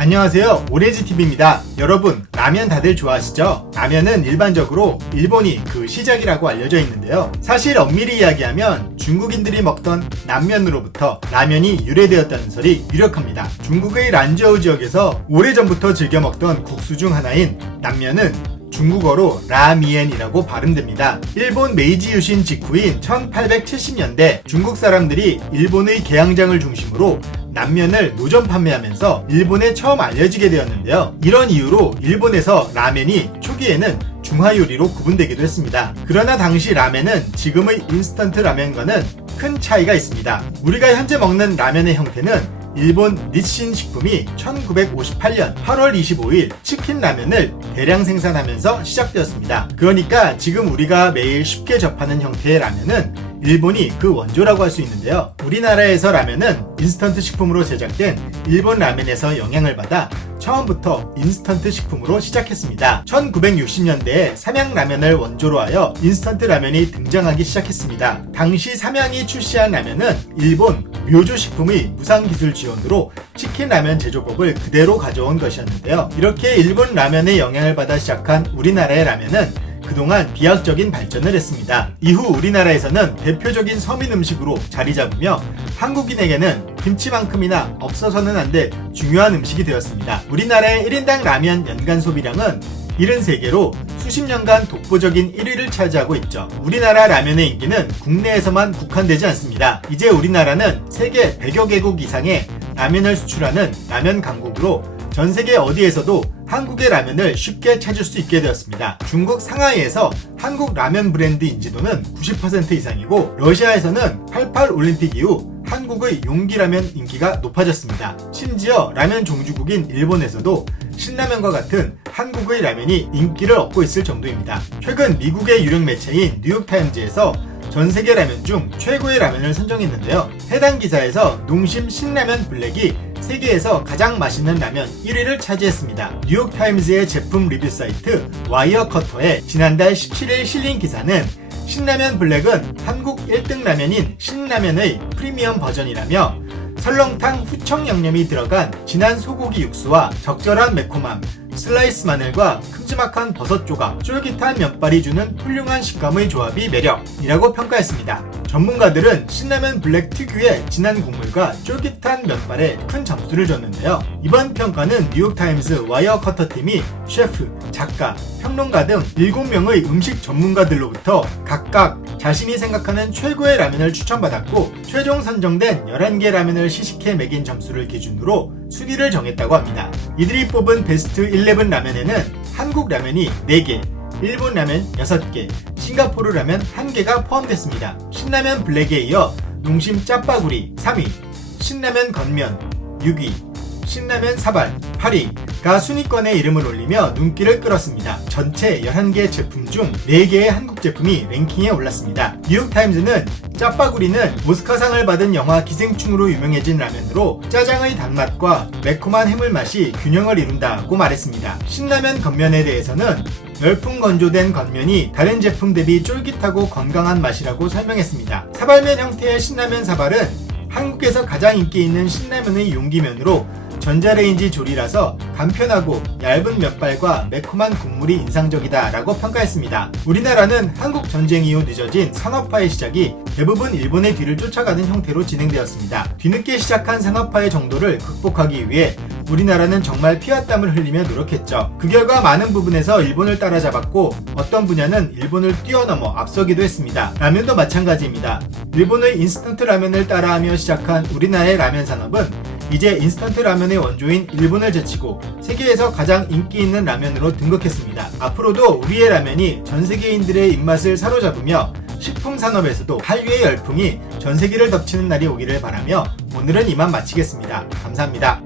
안녕하세요, 오레지TV입니다. 여러분, 라면 다들 좋아하시죠? 라면은 일반적으로 일본이 그 시작이라고 알려져 있는데요. 사실 엄밀히 이야기하면 중국인들이 먹던 남면으로부터 라면이 유래되었다는 설이 유력합니다. 중국의 란저우 지역에서 오래전부터 즐겨 먹던 국수 중 하나인 남면은 중국어로 라미엔이라고 발음됩니다. 일본 메이지 유신 직후인 1870년대 중국 사람들이 일본의 개항장을 중심으로 남면을 노점 판매하면서 일본에 처음 알려지게 되었는데요. 이런 이유로 일본에서 라멘이 초기에는 중화 요리로 구분되기도 했습니다. 그러나 당시 라멘은 지금의 인스턴트 라면과는 큰 차이가 있습니다. 우리가 현재 먹는 라면의 형태는 일본 니신 식품이 1958년 8월 25일 치킨 라면을 대량 생산하면서 시작되었습니다. 그러니까 지금 우리가 매일 쉽게 접하는 형태의 라면은 일본이 그 원조라고 할 수 있는데요. 우리나라에서 라면은 인스턴트 식품으로 제작된 일본 라면에서 영향을 받아 처음부터 인스턴트 식품으로 시작했습니다. 1960년대에 삼양라면을 원조로 하여 인스턴트 라면이 등장하기 시작했습니다. 당시 삼양이 출시한 라면은 일본 묘조식품의 무상기술 지원으로 치킨 라면 제조법을 그대로 가져온 것이었는데요. 이렇게 일본 라면의 영향을 받아 시작한 우리나라의 라면은 그동안 비약적인 발전을 했습니다. 이후 우리나라에서는 대표적인 서민 음식으로 자리 잡으며 한국인에게는 김치만큼이나 없어서는 안 될 중요한 음식이 되었습니다. 우리나라의 1인당 라면 연간 소비량은 73개로 수십 년간 독보적인 1위를 차지하고 있죠. 우리나라 라면의 인기는 국내에서만 국한되지 않습니다. 이제 우리나라는 세계 100여 개국 이상의 라면을 수출하는 라면 강국으로 전 세계 어디에서도 한국의 라면을 쉽게 찾을 수 있게 되었습니다. 중국 상하이에서 한국 라면 브랜드 인지도는 90% 이상이고 러시아에서는 88 올림픽 이후 한국의 용기라면 인기가 높아졌습니다. 심지어 라면 종주국인 일본에서도 신라면과 같은 한국의 라면이 인기를 얻고 있을 정도입니다. 최근 미국의 유력 매체인 뉴욕타임즈에서 전 세계 라면 중 최고의 라면을 선정했는데요. 해당 기사에서 농심 신라면 블랙이 세계에서 가장 맛있는 라면 1위를 차지했습니다. 뉴욕타임즈의 제품 리뷰 사이트 와이어커터의 지난달 17일 실린 기사는 신라면 블랙은 한국 1등 라면인 신라면의 프리미엄 버전이라며 설렁탕 후청 양념이 들어간 진한 소고기 육수와 적절한 매콤함, 슬라이스 마늘과 큼지막한 버섯 조각, 쫄깃한 면발이 주는 훌륭한 식감의 조합이 매력이라고 평가했습니다. 전문가들은 신라면 블랙 특유의 진한 국물과 쫄깃한 면발에 큰 점수를 줬는데요. 이번 평가는 뉴욕타임즈 와이어커터 팀이 셰프, 작가, 평론가 등 7명의 음식 전문가들로부터 각각 자신이 생각하는 최고의 라면을 추천받았고 최종 선정된 11개 라면을 시식해 매긴 점수를 기준으로 순위를 정했다고 합니다. 이들이 뽑은 베스트 11 라면에는 한국 라면이 4개, 일본 라면 6개, 싱가포르 라면 1개가 포함됐습니다. 신라면 블랙에 이어 농심 짜파구리 3위, 신라면 건면 6위, 신라면 사발 8위가 순위권에 이름을 올리며 눈길을 끌었습니다. 전체 11개 제품 중 4개의 한국 제품이 랭킹에 올랐습니다. 뉴욕타임즈는 짜파구리는 오스카상을 받은 영화 기생충으로 유명해진 라면으로 짜장의 단맛과 매콤한 해물맛이 균형을 이룬다고 말했습니다. 신라면 건면에 대해서는 열풍 건조된 건면이 다른 제품 대비 쫄깃하고 건강한 맛이라고 설명했습니다. 사발면 형태의 신라면 사발은 한국에서 가장 인기 있는 신라면의 용기면으로 전자레인지 조리라서 간편하고 얇은 면발과 매콤한 국물이 인상적이다 라고 평가했습니다. 우리나라는 한국 전쟁 이후 늦어진 산업화의 시작이 대부분 일본의 뒤를 쫓아가는 형태로 진행되었습니다. 뒤늦게 시작한 산업화의 정도를 극복하기 위해 우리나라는 정말 피와 땀을 흘리며 노력했죠. 그 결과 많은 부분에서 일본을 따라잡았고 어떤 분야는 일본을 뛰어넘어 앞서기도 했습니다. 라면도 마찬가지입니다. 일본의 인스턴트 라면을 따라하며 시작한 우리나라의 라면 산업은 이제 인스턴트 라면의 원조인 일본을 제치고 세계에서 가장 인기 있는 라면으로 등극했습니다. 앞으로도 우리의 라면이 전 세계인들의 입맛을 사로잡으며 식품 산업에서도 한류의 열풍이 전 세계를 덮치는 날이 오기를 바라며 오늘은 이만 마치겠습니다. 감사합니다.